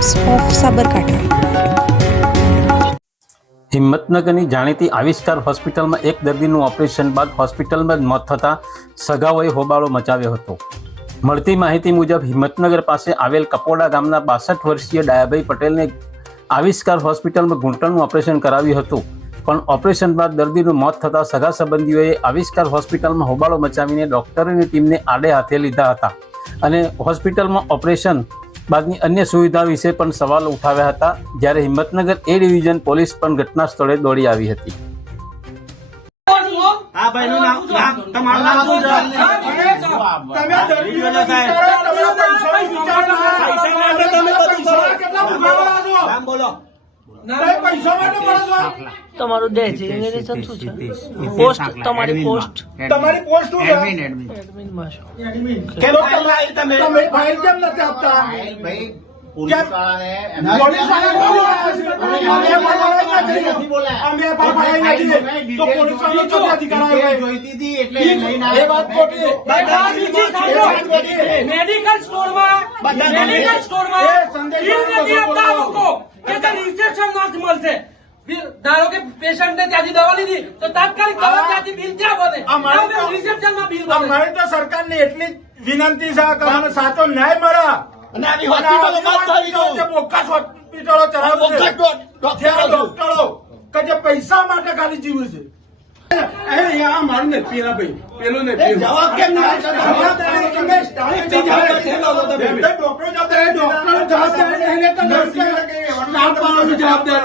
Times of Sabarkantha હિંમતનગરની જાણીતી આવિષ્કાર હોસ્પિટલમાં એક દર્દીનું ઓપરેશન બાદ હોસ્પિટલમાં જ મોત થતાં સગાઓએ હોબાળો મચાવ્યો હતો. મળતી માહિતી મુજબ હિંમતનગર પાસે આવેલ કપોડા ગામના બાસઠ વર્ષીય ડાયાભાઈ પટેલને આવિષ્કાર હોસ્પિટલમાં ઘૂંટણનું ઓપરેશન કરાવ્યું હતું. પણ ઓપરેશન બાદ દર્દીનું મોત થતાં સગા સંબંધીઓએ આવિષ્કાર હોસ્પિટલમાં હોબાળો મચાવીને ડોક્ટરોની ટીમને આડે હાથે લીધા હતા. અને હોસ્પિટલમાં ઓપરેશન બાદની અન્ય સુવિધા વિશે પણ સવાલ ઉઠાવ્યા હતા જ્યારે હિંમતનગર એ ડિવિઝન પોલીસ પણ ઘટના સ્થળે દોડી આવી હતી. નામ તમારું દે શું છે? તમે દર્દીઓને વિચારો, તમે પૈસાની વિચારો ના. પૈસા માટે તમે બધું કરો. કેટલા ભૂખાવા છો? નામ બોલો તમે પૈસા માટે મળો છો? તમારું ડેઝિગ્નેશન શું છે પોસ્ટ તમારી પોસ્ટ તમારી પોસ્ટ શું છે? એડમિન એડમિનમાં છો. કે તમે તમે તમે ફાઇલ કેમ નથી આપતા છે. મેડિકલ સ્ટોરમાં મેડિકલ સ્ટોરમાં સંદેશ બિલ નથી વાળો આપતા આ બોલો. લોકો કે તે રિસેપ્શન મળશે. ધારો કે પેશન્ટને ત્યાંથી દવા લીધી તો તાત્કાલિક દવા ત્યાંથી બિલ ક્યાં બને અમારે તો- રિસેપ્શનમાં બિલ અમારે તો સરકાર ને એટલી વિનંતી છે સાચો ન્યાય મળે. અને આવી હોસ્પિટલો બંધ થઈ. જે બોગસ હોસ્પિટલો ચલાવે છે. ડોક્ટરો કે જે પૈસા માટે ખાલી જીવે ને ને ના છે. ડોક્ટરો তার পালানোর জবাব দেন।